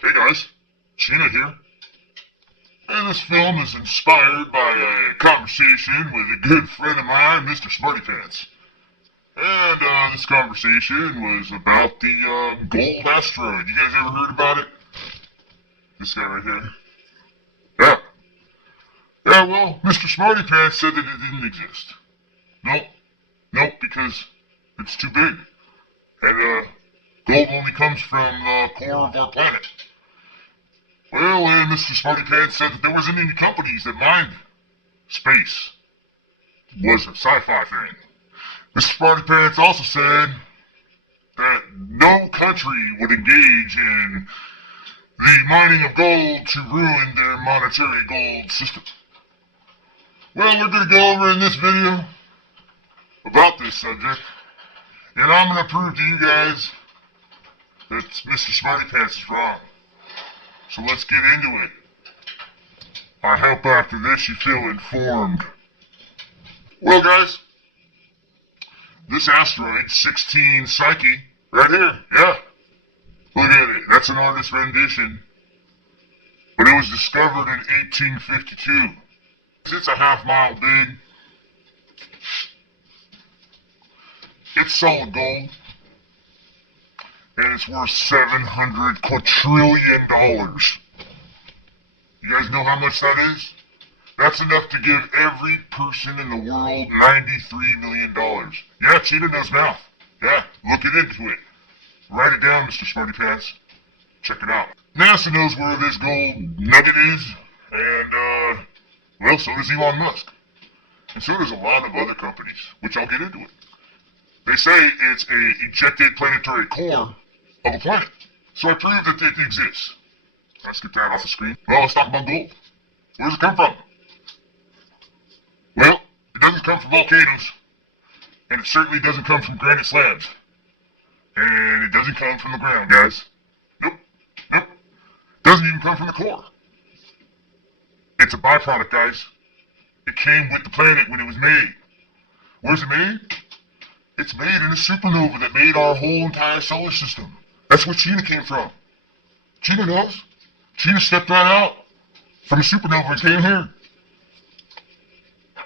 Hey guys, Cheena here. And this film is inspired by a conversation with a good friend of mine, Mr. Smarty Pants. And this conversation was about the Gold Asteroid. You guys ever heard about it? This guy right here. Yeah. Yeah, well, Mr. Smarty Pants said that it didn't exist. Nope, because it's too big. And gold only comes from the core of our planet. Well, and Mr. Smarty Pants said that there wasn't any companies that mined space. It was a sci-fi thing. Mr. Smarty Pants also said that no country would engage in the mining of gold to ruin their monetary gold system. Well, we're going to go over in this video about this subject, and I'm going to prove to you guys that Mr. Smarty Pants is wrong. So let's get into it. I hope after this you feel informed. Well guys, this asteroid, 16 Psyche, right here, yeah. Look at it, that's an artist's rendition. But it was discovered in 1852. It's a half-mile big. It's solid gold. And it's worth $700 quadrillion. You guys know how much that is? That's enough to give every person in the world $93 million. Yeah, Cheena knows math. Yeah, look into it. Write it down, Mr. Smarty Pants. Check it out. NASA knows where this gold nugget is, and, well, so does Elon Musk. And so does a lot of other companies, which I'll get into it. They say it's a ejected planetary core of a planet. So I proved that it exists. Let's get that off the screen. Well, let's talk about gold. Where does it come from? Well, it doesn't come from volcanoes. And it certainly doesn't come from granite slabs. And it doesn't come from the ground, guys. Nope. It doesn't even come from the core. It's a byproduct, guys. It came with the planet when it was made. Where's it made? It's made in a supernova that made our whole entire solar system. That's where Cheena came from. Cheena knows. Cheena stepped right out from a supernova and came here.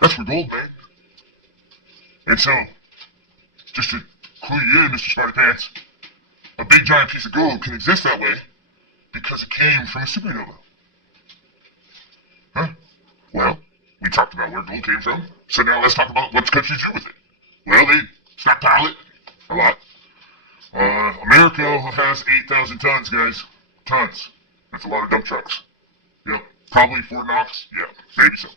That's where gold made. And so, just to clue you in, Mr. Smarty Pants, a big giant piece of gold can exist that way because it came from a supernova. Huh? Well, we talked about where gold came from, so now let's talk about what countries do with it. Well, they stockpile it a lot. America has 8,000 tons, guys. Tons. That's a lot of dump trucks. Yep. Probably Fort Knox? Yeah, maybe so.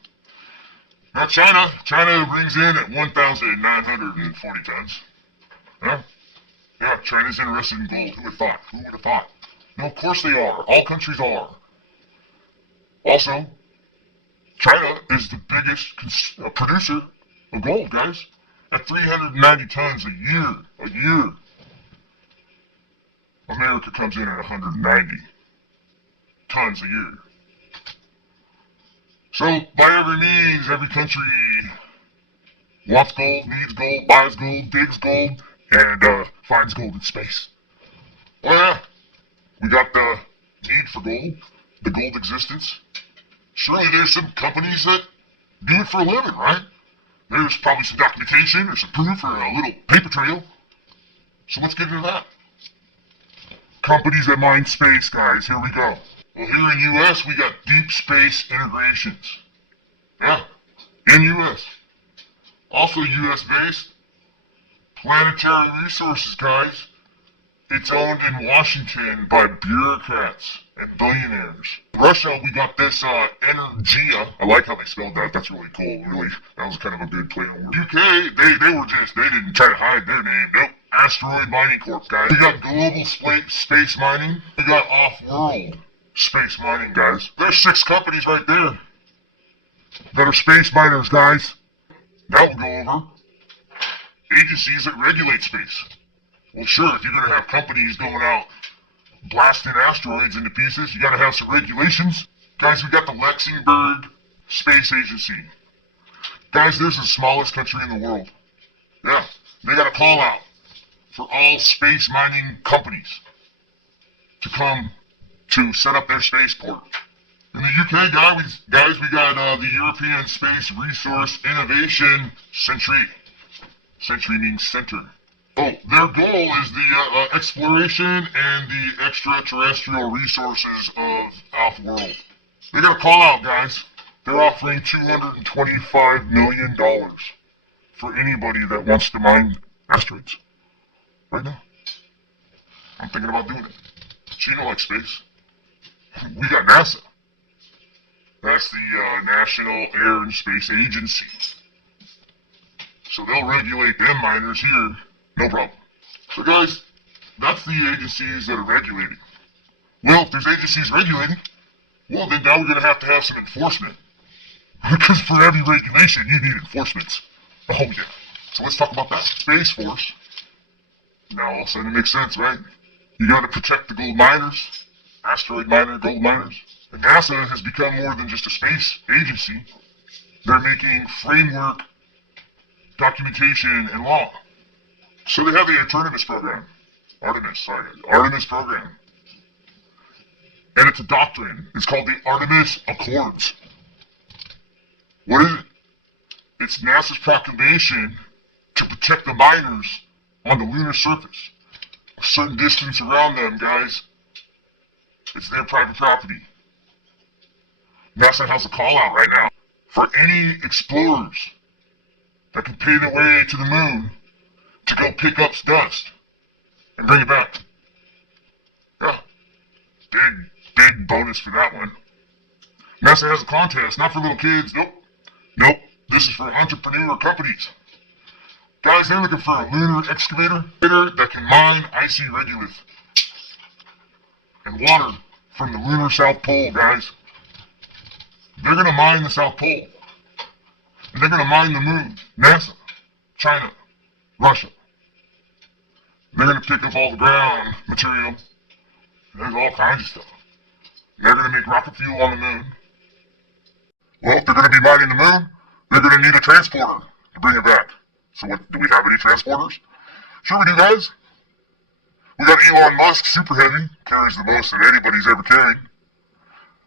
Now China brings in at 1,940 tons. Huh? Yeah, China's interested in gold. Who would have thought? No, of course they are. All countries are. Also, China is the biggest producer of gold, guys. At 390 tons a year. America comes in at 190 tons a year. So, by every means, every country wants gold, needs gold, buys gold, digs gold, and finds gold in space. Well, yeah, we got the need for gold, the gold existence. Surely there's some companies that do it for a living, right? There's probably some documentation or some proof or a little paper trail. So let's get into that. Companies that mine space, guys. Here we go. Well, here in U.S., we got deep space inagrations. Yeah, in U.S. Also U.S.-based. Planetary Resources, guys. It's owned in Washington by bureaucrats and billionaires. Russia, we got this Energia. I like how they spelled that. That's really cool. Really, that was kind of a good play on words. UK, they didn't try to hide their name. Nope. Asteroid Mining Corp, guys. We got global space mining. We got off-world space mining, guys. There's 6 companies right there that are space miners, guys. Now we'll go over agencies that regulate space. Well, sure, if you're going to have companies going out blasting asteroids into pieces, you got to have some regulations. Guys, we got the Luxemburg Space Agency. Guys, there's the smallest country in the world. Yeah, they got a call out for all space mining companies to come to set up their spaceport. In the UK, guys, we got the European Space Resource Innovation Centre. Centre means center. Oh, their goal is the exploration and the extraterrestrial resources of Outworld. They got a call out, guys. They're offering $225 million for anybody that wants to mine asteroids. Right now. I'm thinking about doing it. Cheena likes space. We got NASA. That's the National Air and Space Agency. So they'll regulate them miners here. No problem. So guys, that's the agencies that are regulating. Well, if there's agencies regulating, well then now we're going to have some enforcement. Because for every regulation, you need enforcements. Oh yeah. So let's talk about that. Space Force. Now all of a sudden it makes sense, right? You got to protect the gold miners. Asteroid miner, gold miners. And NASA has become more than just a space agency. They're making framework, documentation, and law. So they have the Artemis program. Artemis program. And it's a doctrine. It's called the Artemis Accords. What is it? It's NASA's proclamation to protect the miners on the lunar surface. A certain distance around them, guys. It's their private property. NASA has a call out right now for any explorers that can pay their way to the moon to go pick up dust and bring it back. Yeah. Big bonus for that one. NASA has a contest, not for little kids. Nope. This is for entrepreneur companies. Guys, they're looking for a lunar excavator that can mine icy regolith and water from the lunar South Pole, guys. They're going to mine the South Pole. And they're going to mine the moon. NASA, China, Russia. They're going to pick up all the ground material. There's all kinds of stuff. And they're going to make rocket fuel on the moon. Well, if they're going to be mining the moon, they're going to need a transporter to bring it back. So what, do we have any transporters? Sure we do, guys. We got Elon Musk, super heavy, carries the most that anybody's ever carried.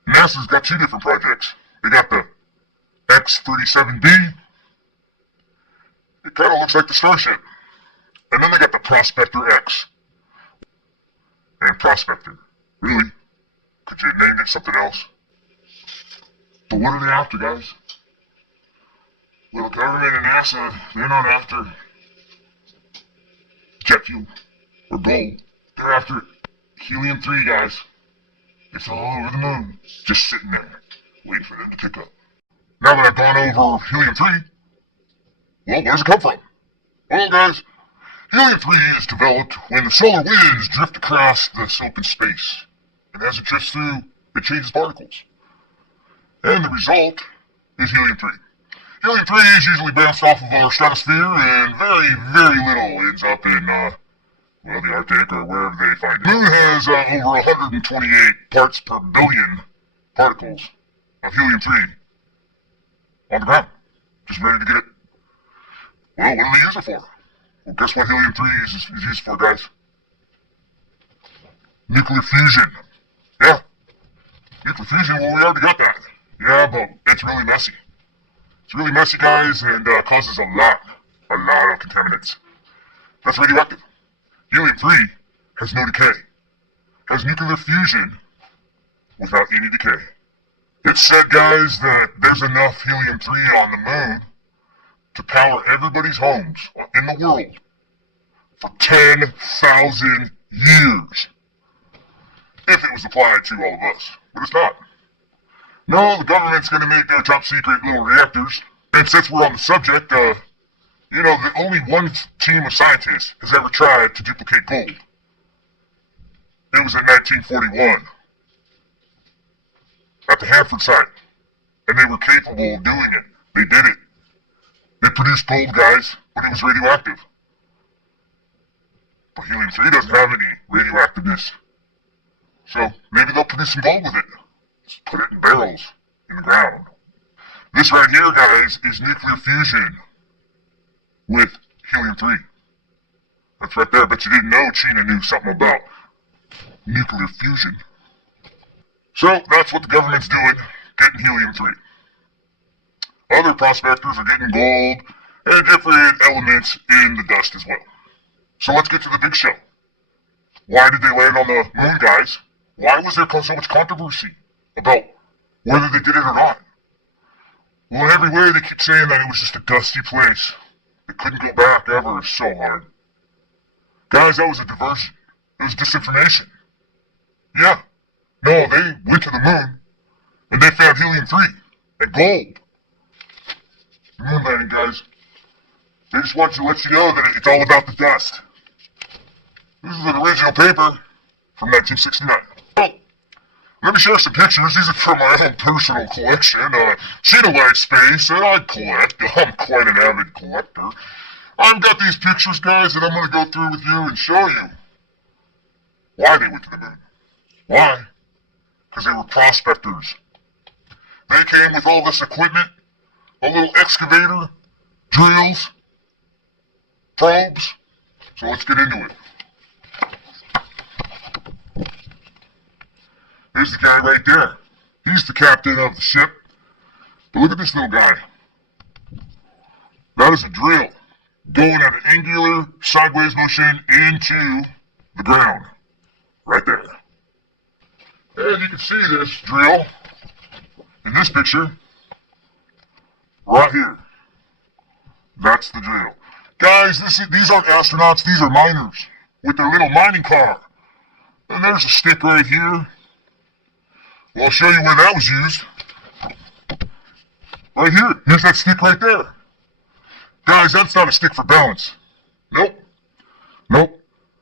NASA's got two different projects. They got the X-37B. It kind of looks like the Starship. And then they got the Prospector X. And Prospector. Really? Could you name it something else? But what are they after, guys? Well, the government and NASA, they're not after jet fuel or gold. They're after helium-3, guys. It's all over the moon, just sitting there, waiting for them to pick up. Now that I've gone over helium-3, well, where does it come from? Well, guys, helium-3 is developed when the solar winds drift across this open space. And as it drifts through, it changes particles. And the result is helium-3. Helium-3 is usually bounced off of our stratosphere, and very, very little ends up in, well, the Arctic or wherever they find it. The moon has over 128 parts per billion particles of helium-3 on the ground, just ready to get it. Well, what do they use it for? Well, guess what helium-3 is used for, guys? Nuclear fusion. Yeah. Nuclear fusion, well, we already got that. Yeah, but it's really messy. It's really messy, guys, and causes a lot of contaminants. That's radioactive. Helium-3 has no decay. Has nuclear fusion without any decay. It's said, guys, that there's enough helium-3 on the moon to power everybody's homes in the world for 10,000 years. If it was applied to all of us. But it's not. No, the government's going to make their top secret little reactors. And since we're on the subject, the only one team of scientists has ever tried to duplicate gold. It was in 1941 at the Hanford site. And they were capable of doing it. They did it. They produced gold, guys, but it was radioactive. But helium-3 doesn't have any radioactiveness. So maybe they'll produce some gold with it. Just put it in barrels in the ground. This right here, guys, is nuclear fusion with helium-3. That's right there. Bet you didn't know Cheena knew something about nuclear fusion. So that's what the government's doing, getting helium-3. Other prospectors are getting gold and different elements in the dust as well. So let's get to the big show. Why did they land on the moon, guys? Why was there so much controversy about whether they did it or not? Well, everywhere they keep saying that it was just a dusty place. They couldn't go back ever. It's so hard. Guys, that was a diversion. It was disinformation. Yeah. No, they went to the moon and they found helium-3 and gold. Moon landing, guys. They just want to let you know that it's all about the dust. This is an original paper from 1969. Oh, let me share some pictures. These are from my own personal collection. Cheena likes space, and I collect. I'm quite an avid collector. I've got these pictures, guys, and I'm going to go through with you and show you why they went to the moon. Why? Because they were prospectors. They came with all this equipment, a little excavator, drills, probes. So let's get into it. There's the guy right there. He's the captain of the ship. But look at this little guy. That is a drill going at an angular sideways motion into the ground. Right there. And you can see this drill in this picture right here. That's the drill. Guys, these aren't astronauts, these are miners with their little mining car. And there's a stick right here. Well, I'll show you where that was used. Right here. There's that stick right there. Guys, that's not a stick for balance. Nope. Nope.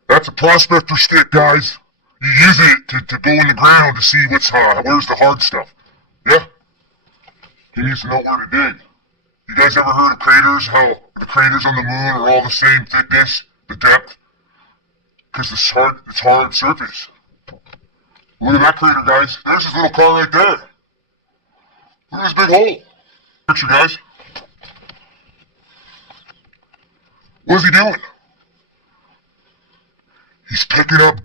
That's a prospector stick, guys. You use it to go in the ground to see where's the hard stuff. Yeah. He needs to know where to dig. You guys ever heard of craters? How the craters on the moon are all the same thickness, the depth? Because it's hard surface. Look at that crater, guys. There's his little car right there. Look at this big hole. Picture, guys. What is he doing? He's picking up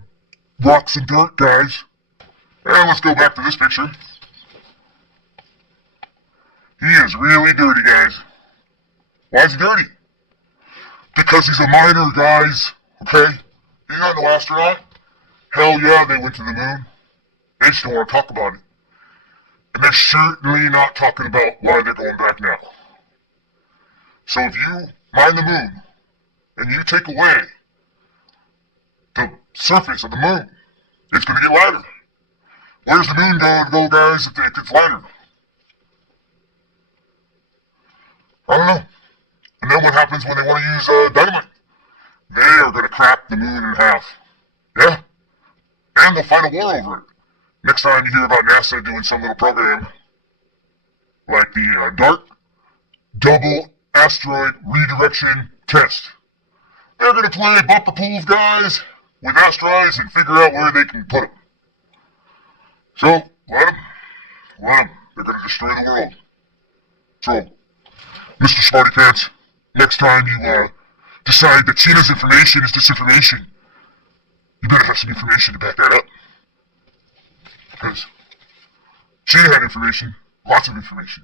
rocks and dirt, guys. And let's go back to this picture. He is really dirty, guys. Why is he dirty? Because he's a miner, guys. Okay? He's not no astronaut. Hell yeah, they went to the moon. They just don't want to talk about it. And they're certainly not talking about why they're going back now. So if you mine the moon, and you take away the surface of the moon, it's going to get lighter. Where's the moon going to go, guys, if it's lighter? I don't know. And then what happens when they want to use dynamite? They are going to crack the moon in half. Yeah. And they'll fight a war over it. Next time you hear about NASA doing some little program, like the DART, Double Asteroid Redirection Test. They're going to play bumper pools, guys, with asteroids and figure out where they can put them. So, let them. They're going to destroy the world. So, Mr. Smarty Pants, next time you decide that Cheena's information is disinformation, you better have some information to back that up. Because Cheena had information, lots of information.